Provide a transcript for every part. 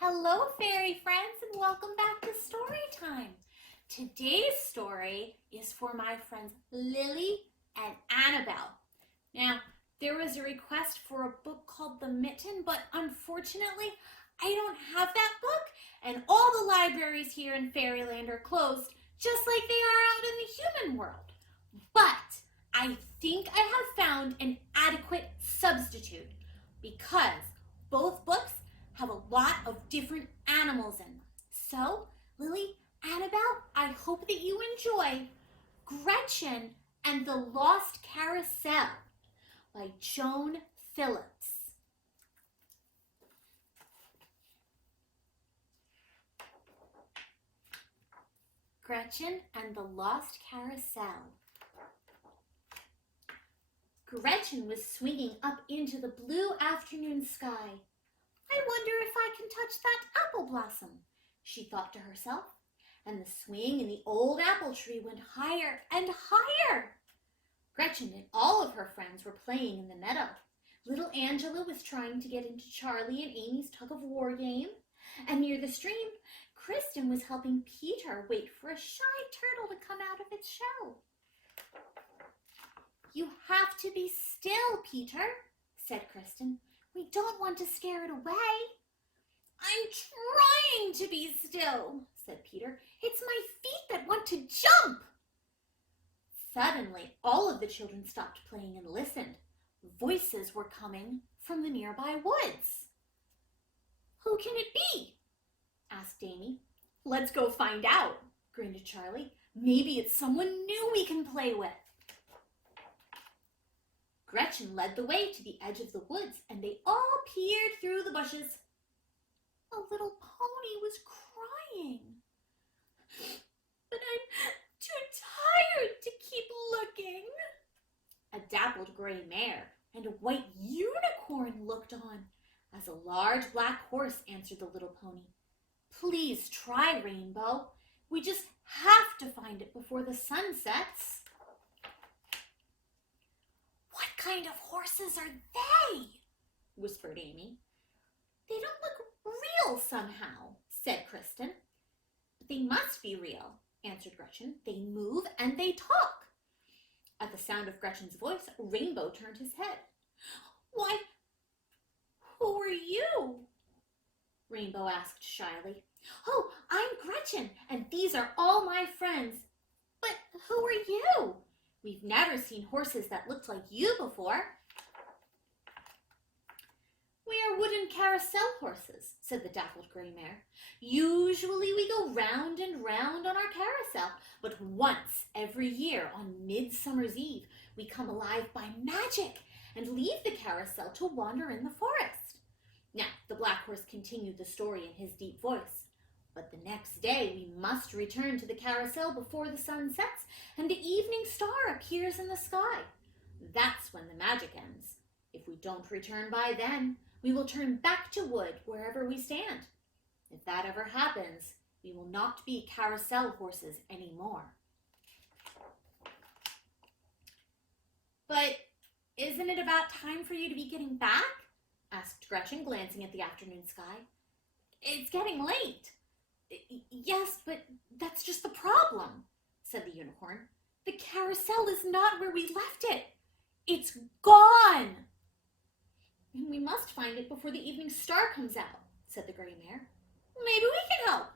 Hello, fairy friends, and welcome back to Storytime. Today's story is for my friends Lily and Annabelle. Now, there was a request for a book called The Mitten, but unfortunately, I don't have that book, and all the libraries here in Fairyland are closed, just like they are out in the human world. But I think I have found an adequate substitute because both books have a lot of different animals in them. So, Lily, Annabelle, I hope that you enjoy Gretchen and the Lost Carousel by Joan Phillips. Gretchen and the Lost Carousel. Gretchen was swinging up into the blue afternoon sky. I wonder if I can touch that apple blossom, she thought to herself, and the swing in the old apple tree went higher and higher. Gretchen and all of her friends were playing in the meadow. Little Angela was trying to get into Charlie and Amy's tug-of-war game, and near the stream, Kristen was helping Peter wait for a shy turtle to come out of its shell. "You have to be still, Peter," said Kristen. "We don't want to scare it away." "I'm trying to be still," said Peter. "It's my feet that want to jump." Suddenly, all of the children stopped playing and listened. Voices were coming from the nearby woods. "Who can it be?" asked Amy. "Let's go find out," grinned Charlie. "Maybe it's someone new we can play with." Gretchen led the way to the edge of the woods, and they all peered through the bushes. A little pony was crying. "But I'm too tired to keep looking." A dappled gray mare and a white unicorn looked on as a large black horse answered the little pony. "Please try, Rainbow. We just have to find it before the sun sets." "What kind of horses are they?" whispered Amy. "They don't look real somehow," said Kristen. "But they must be real," answered Gretchen. "They move and they talk." At the sound of Gretchen's voice, Rainbow turned his head. "Why, who are you?" Rainbow asked shyly. "Oh, I'm Gretchen, and these are all my friends. But who are you? We've never seen horses that looked like you before." "We are wooden carousel horses," said the dappled gray mare. "Usually we go round and round on our carousel, but once every year on Midsummer's Eve, we come alive by magic and leave the carousel to wander in the forest." Now, the black horse continued the story in his deep voice. "But the next day we must return to the carousel before the sun sets and the evening star appears in the sky. That's when the magic ends. If we don't return by then, we will turn back to wood wherever we stand. If that ever happens, we will not be carousel horses anymore." "But isn't it about time for you to be getting back?" asked Gretchen, glancing at the afternoon sky. "It's getting late." "Yes, but that's just the problem," said the unicorn. "The carousel is not where we left it. It's gone." "We must find it before the evening star comes out," said the gray mare. "Maybe we can help,"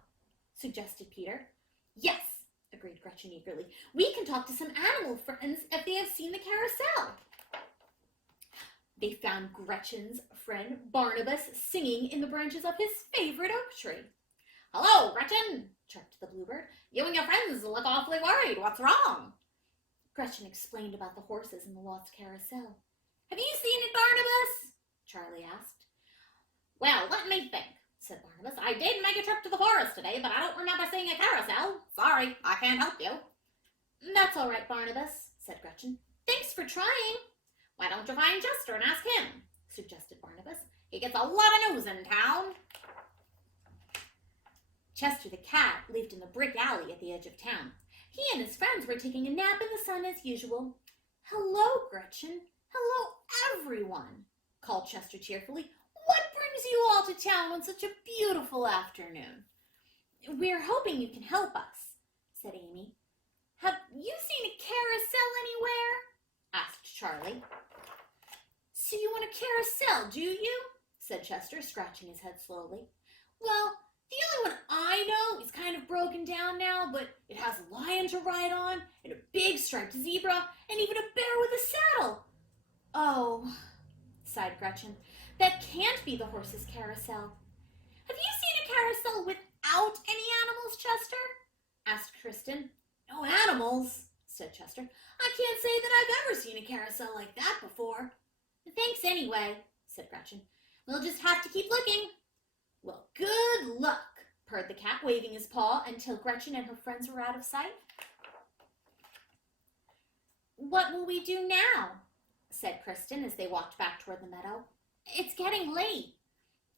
suggested Peter. "Yes," agreed Gretchen eagerly. "We can talk to some animal friends if they have seen the carousel." They found Gretchen's friend Barnabas singing in the branches of his favorite oak tree. "Hello, Gretchen," chirped the bluebird. "You and your friends look awfully worried. What's wrong?" Gretchen explained about the horses in the Lost Carousel. "Have you seen it, Barnabas?" Charlie asked. "Well, let me think," said Barnabas. "I did make a trip to the forest today, but I don't remember seeing a carousel. Sorry, I can't help you." "That's all right, Barnabas," said Gretchen. "Thanks for trying." "Why don't you find Chester and ask him?" suggested Barnabas. "He gets a lot of news in town." Chester the cat lived in the brick alley at the edge of town. He and his friends were taking a nap in the sun as usual. "Hello, Gretchen. Hello, everyone," called Chester cheerfully. "What brings brings you all to town on such a beautiful afternoon? We're hoping you can help us, said Amy. Have you seen a carousel anywhere? Asked Charlie. So you want a carousel, do you? Said Chester, scratching his head slowly. Well, the only one I know is kind of broken down now, but it has a lion to ride on, and a big striped zebra, and even a bear with a saddle. Oh, sighed Gretchen, that can't be the horse's carousel. Have you seen a carousel without any animals, Chester? Asked Kristen. No animals, said Chester. I can't say that I've ever seen a carousel like that before. Thanks anyway, said Gretchen. We'll just have to keep looking. Well, good luck, purred the cat, waving his paw until Gretchen and her friends were out of sight. What will we do now? Said Kristen as they walked back toward the meadow. It's getting late.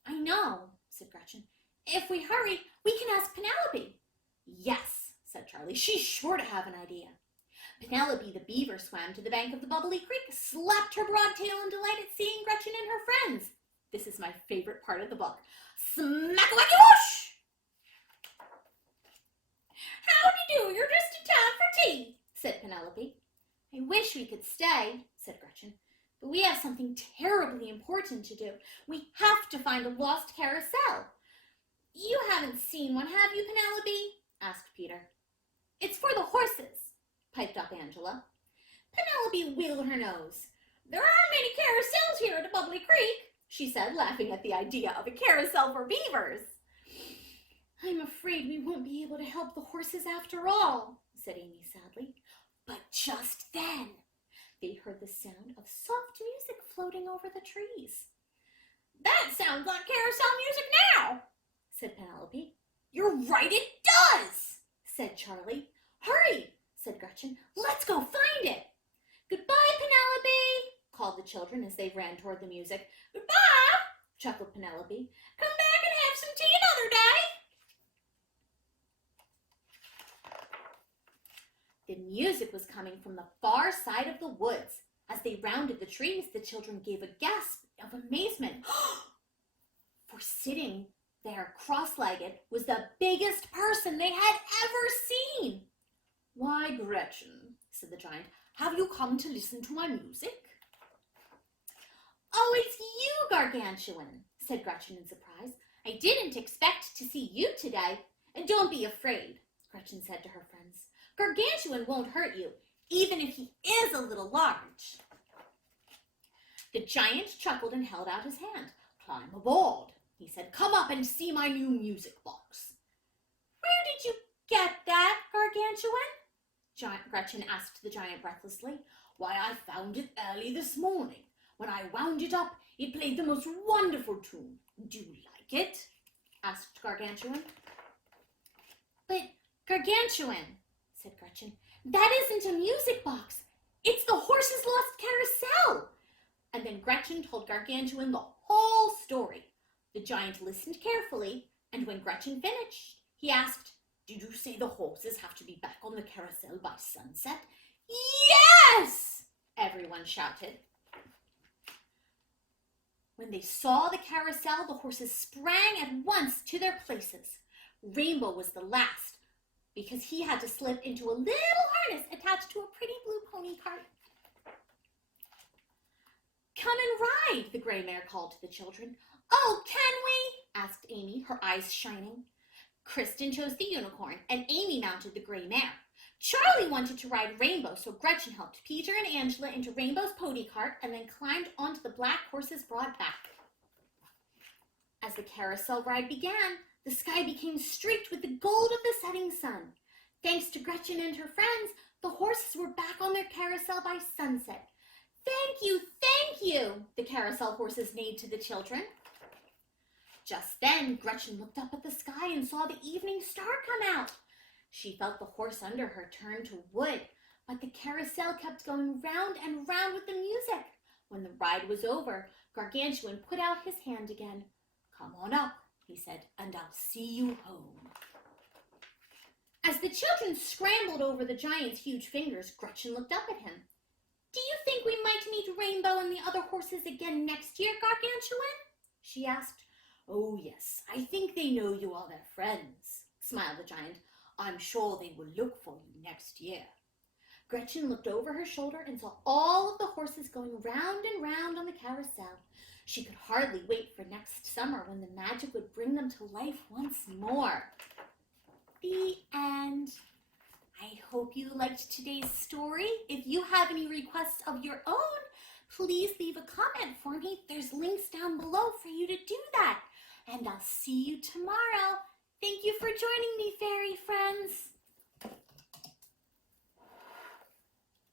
I know, said Gretchen. If we hurry, we can ask Penelope. Yes, said Charlie. She's sure to have an idea. Penelope the beaver swam to the bank of the bubbly creek, slapped her broad tail in delight at seeing Gretchen and her friends. This is my favorite part of the book. Smack-a-whack-a-whoosh! Howdy do, you're just in time for tea, said Penelope. I wish we could stay, said Gretchen, but we have something terribly important to do. We have to find a lost carousel. You haven't seen one, have you, Penelope? Asked Peter. It's for the horses, piped up Angela. Penelope wiggled her nose. There aren't many carousels here at Bubbly Creek, she said, laughing at the idea of a carousel for beavers. I'm afraid we won't be able to help the horses after all, said Amy sadly. But just then, they heard the sound of soft music floating over the trees. That sounds like carousel music now, said Penelope. You're right, it does, said Charlie. Hurry, said Gretchen. Let's go find it. Goodbye, Penelope, called the children as they ran toward the music. Goodbye, chuckled Penelope. Come back and have some tea another day. The music was coming from the far side of the woods. As they rounded the trees, the children gave a gasp of amazement. For sitting there cross-legged was the biggest person they had ever seen. Why, Gretchen, said the giant, have you come to listen to my music? Oh, it's you, Gargantuan, said Gretchen in surprise. I didn't expect to see you today. And don't be afraid, Gretchen said to her friends. Gargantuan won't hurt you, even if he is a little large. The giant chuckled and held out his hand. Climb aboard, he said. Come up and see my new music box. Where did you get that, Gargantuan? Gretchen asked the giant breathlessly. Why, I found it early this morning. When I wound it up, it played the most wonderful tune. Do you like it? Asked Gargantuan. But, Gargantuan, said Gretchen, that isn't a music box. It's the horse's lost carousel. And then Gretchen told Gargantuan the whole story. The giant listened carefully, and when Gretchen finished, he asked, Did you say the horses have to be back on the carousel by sunset? Yes! Everyone shouted. When they saw the carousel, the horses sprang at once to their places. Rainbow was the last, because he had to slip into a little harness attached to a pretty blue pony cart. Come and ride, the gray mare called to the children. Oh, can we? Asked Amy, her eyes shining. Kristen chose the unicorn, and Amy mounted the gray mare. Charlie wanted to ride Rainbow, so Gretchen helped Peter and Angela into Rainbow's pony cart and then climbed onto the black horse's broad back. As the carousel ride began, the sky became streaked with the gold of the setting sun. Thanks to Gretchen and her friends, the horses were back on their carousel by sunset. Thank you, the carousel horses neighed to the children. Just then, Gretchen looked up at the sky and saw the evening star come out. She felt the horse under her turn to wood, but the carousel kept going round and round with the music. When the ride was over, Gargantuan put out his hand again. Come on up, he said, and I'll see you home. As the children scrambled over the giant's huge fingers, Gretchen looked up at him. Do you think we might meet Rainbow and the other horses again next year, Gargantuan? She asked. Oh, yes, I think they know you are their friends, smiled the giant. I'm sure they will look for you next year. Gretchen looked over her shoulder and saw all of the horses going round and round on the carousel. She could hardly wait for next summer when the magic would bring them to life once more. The end. I hope you liked today's story. If you have any requests of your own, please leave a comment for me. There's links down below for you to do that. And I'll see you tomorrow. Thank you for joining me, fairy friends.